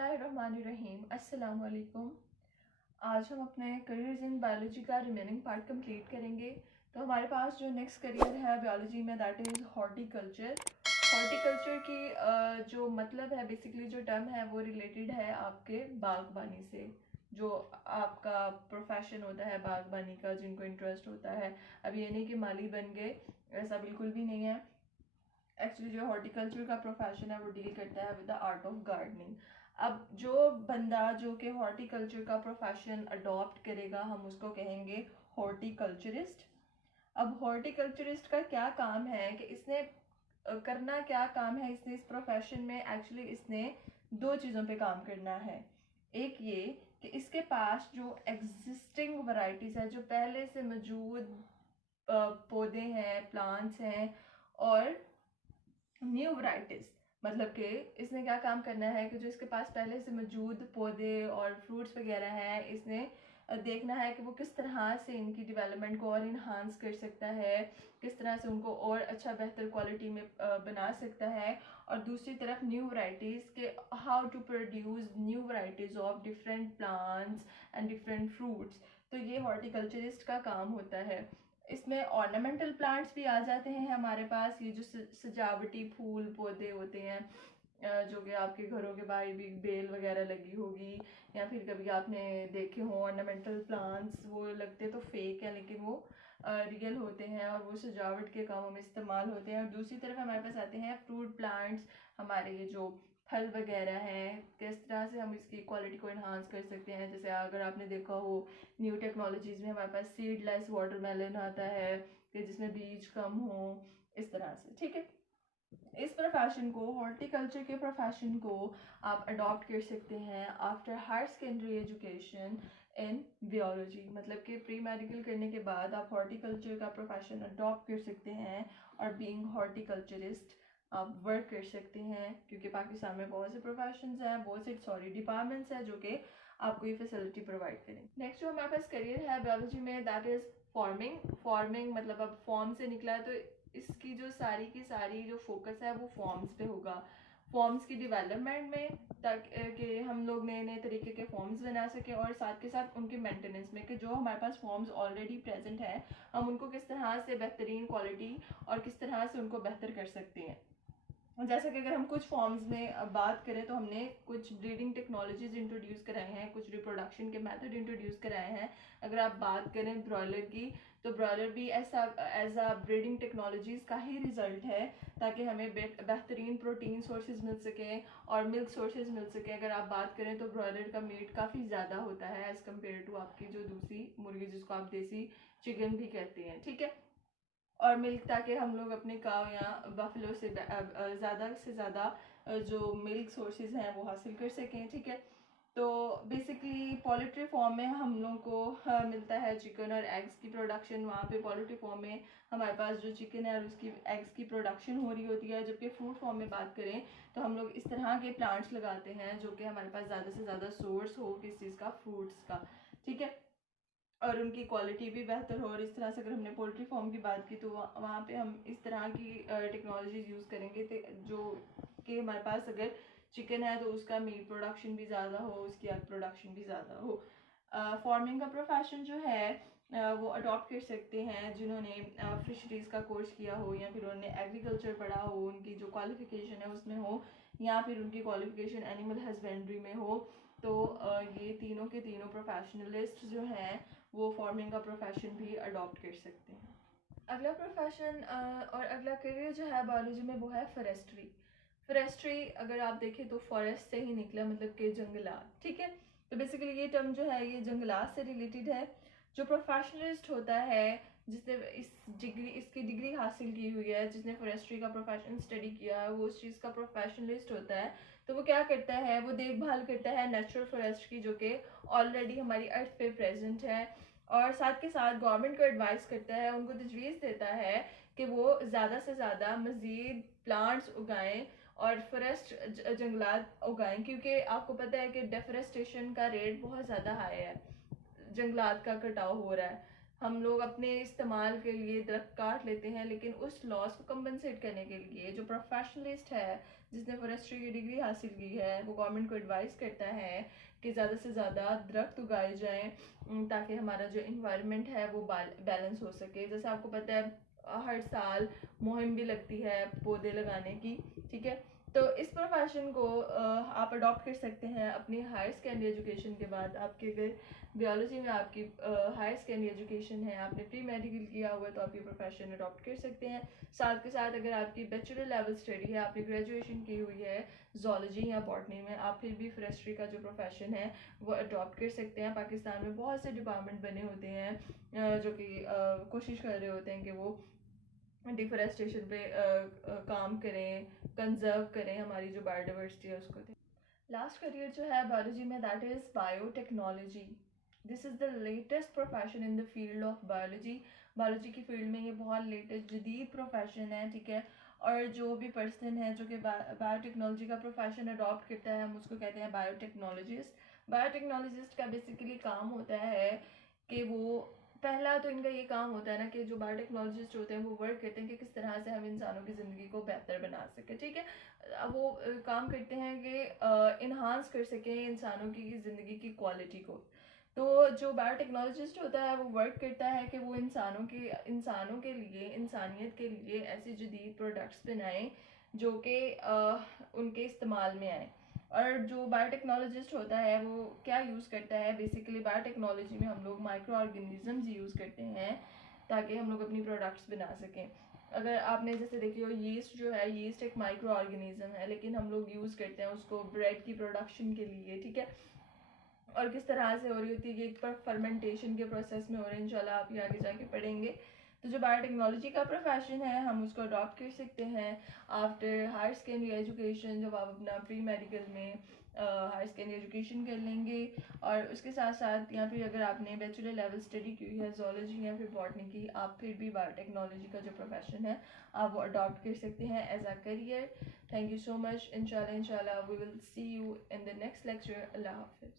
बिस्मिल्लाहिर्रहमानिर्रहीम। अस्सलाम वालेकुम। आज हम अपने करियर्स इन बायोलॉजी का रिमेनिंग पार्ट कंप्लीट करेंगे। तो हमारे पास जो नेक्स्ट करियर है बायोलॉजी में दैट इज़ हॉर्टिकल्चर। हॉर्टिकल्चर की जो मतलब है, बेसिकली जो टर्म है वो रिलेटेड है आपके बागबानी से। जो आपका प्रोफेशन होता है बागबानी का, जिनको इंटरेस्ट होता है। अब ये नहीं कि माली बन गए, ऐसा बिल्कुल भी नहीं है। एक्चुअली जो हॉर्टिकल्चर का प्रोफेशन है वो डील करता है with the art of gardening. अब जो बंदा जो कि हॉर्टिकल्चर का प्रोफेशन अडॉप्ट करेगा, हम उसको कहेंगे हॉर्टिकल्चरिस्ट। अब हॉर्टिकल्चरिस्ट का क्या काम है कि इसने करना क्या काम है, इसने इस प्रोफेशन में एक्चुअली इसने दो चीज़ों पे काम करना है। एक ये कि इसके पास जो एग्जिस्टिंग वैरायटीज़ है, जो पहले से मौजूद पौधे हैं, प्लांट्स हैं, और न्यू वैरायटीज, मतलब कि इसने क्या काम करना है कि जो इसके पास पहले से मौजूद पौधे और फ्रूट्स वगैरह हैं, इसने देखना है कि वो किस तरह से इनकी डेवलपमेंट को और इन्हांस कर सकता है, किस तरह से उनको और अच्छा बेहतर क्वालिटी में बना सकता है। और दूसरी तरफ न्यू वैरायटीज़ के how to produce new varieties of different plants and different fruits. तो ये हॉर्टिकल्चरिस्ट का काम होता है। इसमें ऑर्नामेंटल प्लांट्स भी आ जाते हैं हमारे पास। ये जो सजावटी फूल पौधे होते हैं, जो कि आपके घरों के बाहर भी बेल वगैरह लगी होगी, या फिर कभी आपने देखे हो ऑर्नामेंटल प्लांट्स, वो लगते तो फेक है लेकिन वो रियल होते हैं और वो सजावट के कामों में इस्तेमाल होते हैं। और दूसरी तरफ हमारे पास आते हैं फ्रूट प्लांट्स, हमारे ये जो फल वगैरह हैं, किस तरह से हम इसकी क्वालिटी को इन्हांस कर सकते हैं। जैसे अगर आपने देखा हो न्यू टेक्नोलॉजीज़ में हमारे पास सीडलेस वाटरमेलन आता है कि जिसमें बीज कम हो, इस तरह से। ठीक है, इस प्रोफेशन को, हॉर्टिकल्चर के प्रोफेशन को आप अडॉप्ट कर सकते हैं after higher secondary education in biology. मतलब कि प्री मेडिकल करने के बाद आप हॉर्टिकल्चर का प्रोफेशन अडॉप्ट कर सकते हैं और बीइंग हॉर्टिकल्चरिस्ट आप वर्क कर सकते हैं, क्योंकि पाकिस्तान में बहुत से प्रोफेशंस हैं, बहुत से डिपार्टमेंट्स हैं जो कि आपको ये फैसिलिटी प्रोवाइड करें। नेक्स्ट जो हमारे पास करियर है बायोलॉजी में दैट इज़ फॉर्मिंग। फॉर्मिंग मतलब अब फॉर्म से निकला है, तो इसकी जो सारी की सारी जो फोकस है वो फॉर्म्स पे होगा। फॉर्म्स की डेवलपमेंट में, ताकि हम लोग नए नए तरीके के फॉर्म्स बना सकें, और साथ के साथ उनके मेंटेनेंस में कि जो हमारे पास फॉर्म्स ऑलरेडी प्रेजेंट हैं हम उनको किस तरह से बेहतरीन क्वालिटी और किस तरह से उनको बेहतर कर सकते हैं। जैसे कि अगर हम कुछ फॉर्म्स में बात करें तो हमने कुछ ब्रीडिंग टेक्नोलॉजीज इंट्रोड्यूस कराए हैं, कुछ रिप्रोडक्शन के मेथड इंट्रोड्यूस कराए हैं। अगर आप बात करें ब्रॉयलर की, तो ब्रॉयलर भी ऐसा एज अ ब्रीडिंग टेक्नोलॉजीज का ही रिजल्ट है, ताकि हमें बेहतरीन प्रोटीन सोर्सेज मिल सकें और मिल्क सोर्सेज मिल सके। अगर आप बात करें तो ब्रॉयलर का मीट काफ़ी ज़्यादा होता है एज़ कम्पेयर टू आपकी जो दूसरी मुर्गी, जिसको आप देसी चिकन भी कहते हैं। ठीक है, और मिल्क, ताकि हम लोग अपने काव या बफलो से ज़्यादा जो मिल्क सोर्सेज हैं वो हासिल कर सकें। ठीक है, तो बेसिकली पोल्ट्री फॉर्म में हम लोग को मिलता है चिकन और एग्स की प्रोडक्शन। वहाँ पे पोल्ट्री फॉर्म में हमारे पास जो चिकन है और उसकी एग्स की प्रोडक्शन हो रही होती है। जबकि फ्रूट फॉर्म में बात करें तो हम लोग इस तरह के प्लांट्स लगाते हैं जो कि हमारे पास ज़्यादा से ज़्यादा सोर्स हो किस चीज़ का, फ्रूट्स का। ठीक है, और उनकी क्वालिटी भी बेहतर हो। और इस तरह से अगर हमने पोल्ट्री फार्म की बात की तो वहाँ पे हम इस तरह की टेक्नोलॉजीज यूज़ करेंगे जो कि हमारे पास अगर चिकन है तो उसका मीट प्रोडक्शन भी ज़्यादा हो, उसकी एग प्रोडक्शन भी ज़्यादा हो। फार्मिंग का प्रोफेशन जो है वो अडॉप्ट कर सकते हैं जिन्होंने फिशरीज़ का कोर्स किया हो, या फिर उन्होंने एग्रीकल्चर पढ़ा हो, उनकी जो क्वालिफिकेशन है उसमें हो, या फिर उनकी क्वालिफिकेशन एनिमल हस्बेंड्री में हो। तो ये तीनों के तीनों प्रोफेशनलिस्ट जो हैं वो फार्मिंग का प्रोफेशन भी अडॉप्ट कर सकते हैं। अगला प्रोफेशन और अगला करियर जो है बायोलॉजी में वो है फॉरेस्ट्री। फॉरेस्ट्री अगर आप देखें तो फॉरेस्ट से ही निकला, मतलब कि जंगलात। ठीक है, तो बेसिकली ये टर्म जो है ये जंगलात से रिलेटेड है। जो प्रोफेशनलिस्ट होता है, जिसने इसकी डिग्री हासिल की हुई है, जिसने फॉरेस्ट्री का प्रोफेशन स्टडी किया है, वो उस चीज़ का प्रोफेशनलिस्ट होता है। तो वो क्या करता है, वो देखभाल करता है नेचुरल फॉरेस्ट की, जो कि ऑलरेडी हमारी अर्थ पे प्रेजेंट है। और साथ के साथ गवर्नमेंट को एडवाइस करता है, उनको तजवीज़ देता है कि वो ज़्यादा से ज़्यादा मज़ीद प्लांट्स उगाएं और फॉरेस्ट जंगलात उगाएं, क्योंकि आपको पता है कि डेफोरेस्टेशन का रेट बहुत ज़्यादा हाई है, जंगलात का कटाव हो रहा है। हम लोग अपने इस्तेमाल के लिए दरख्त काट लेते हैं, लेकिन उस लॉस को कंपनसेट करने के लिए जो प्रोफेशनलिस्ट है जिसने फॉरेस्ट्री की डिग्री हासिल की है वो गवर्नमेंट को एडवाइस करता है कि ज़्यादा से ज़्यादा दरख्त उगाए जाएं ताकि हमारा जो इन्वायरमेंट है वो बैलेंस हो सके। जैसे आपको पता है हर साल मुहिम भी लगती है पौधे लगाने की, ठीक है। तो इस प्रोफेशन को आप अडॉप्ट कर सकते हैं अपनी हायर सेकेंडरी एजुकेशन के बाद। आपके अगर बियोलॉजी में आपकी हायर सेकेंडरी एजुकेशन है, आपने प्री मेडिकल किया हुआ है, तो आप ये प्रोफेशन अडॉप्ट कर सकते हैं। साथ के साथ अगर आपकी बैचलर लेवल स्टडी है, आपने ग्रेजुएशन की हुई है जोलॉजी या बॉटनी में, आप फिर भी फॉरेस्ट्री का जो प्रोफेशन है वो अडॉप्ट कर सकते हैं। पाकिस्तान में बहुत से डिपार्टमेंट बने होते हैं जो कि कोशिश कर रहे होते हैं कि वो डिफोरेस्टेशन पे काम करें, कंजर्व करें हमारी जो बायोडाइवर्सिटी है उसको दें। लास्ट करियर जो है बायोलॉजी में that is biotechnology. This is the latest profession in the field of biology. Biology की फील्ड में ये बहुत लेटेस्ट जदीद प्रोफेशन है, ठीक है। और जो भी पर्सन है जो कि बायोटेक्नोलॉजी का प्रोफेशन अडॉप्ट करता है हम उसको कहते हैं बायोटेक्नोलॉजिस्ट। बायोटेक्नोलॉजिस्ट का बेसिकली काम होता है कि वो पहला तो इनका ये काम होता है ना कि जो बायोटेक्नोलॉजिस्ट होते हैं वो वर्क करते हैं कि किस तरह से हम इंसानों की ज़िंदगी को बेहतर बना सकें, ठीक है। वो काम करते हैं कि इन्हांस कर सकें इंसानों की ज़िंदगी की क्वालिटी को। तो जो बायोटेक्नोलॉजिस्ट होता है वो वर्क करता है कि वो इंसानों के लिए, इंसानियत के लिए ऐसी जदीद प्रोडक्ट्स बनाएं जो कि उनके इस्तेमाल में आए। और जो बायोटेक्नोलॉजिस्ट होता है वो क्या यूज़ करता है, बेसिकली बायोटेक्नोलॉजी में हम लोग माइक्रो ऑर्गेनिजम्स यूज़ करते हैं ताकि हम लोग अपनी प्रोडक्ट्स बना सकें। अगर आपने जैसे देखी हो यीस्ट जो है, यीस्ट एक माइक्रो ऑर्गेनिज्म है, लेकिन हम लोग यूज़ करते हैं उसको ब्रेड की प्रोडक्शन के लिए, ठीक है। और किस तरह से हो रही होती है कि एक फर्मेंटेशन के प्रोसेस में हो रहा है, इंशाल्लाह आप ये आगे जाके पढ़ेंगे। तो जो बायोटेक्नोलॉजी का प्रोफेशन है हम उसको अडॉप्ट कर सकते हैं आफ्टर हायर सेकेंडरी एजुकेशन। जब आप अपना प्री मेडिकल में हायर सेकेंडरी एजुकेशन कर लेंगे और उसके साथ साथ या फिर अगर आपने बैचलर लेवल स्टडी की है जोलॉजी या फिर बॉटनी की, आप फिर भी बायोटेक्नोलॉजी का जो प्रोफेशन है आप वो अडॉप्ट कर सकते हैं as a career. Thank you so much. इंशाल्लाह we will see you in the next lecture. अल्लाह हाफिज़।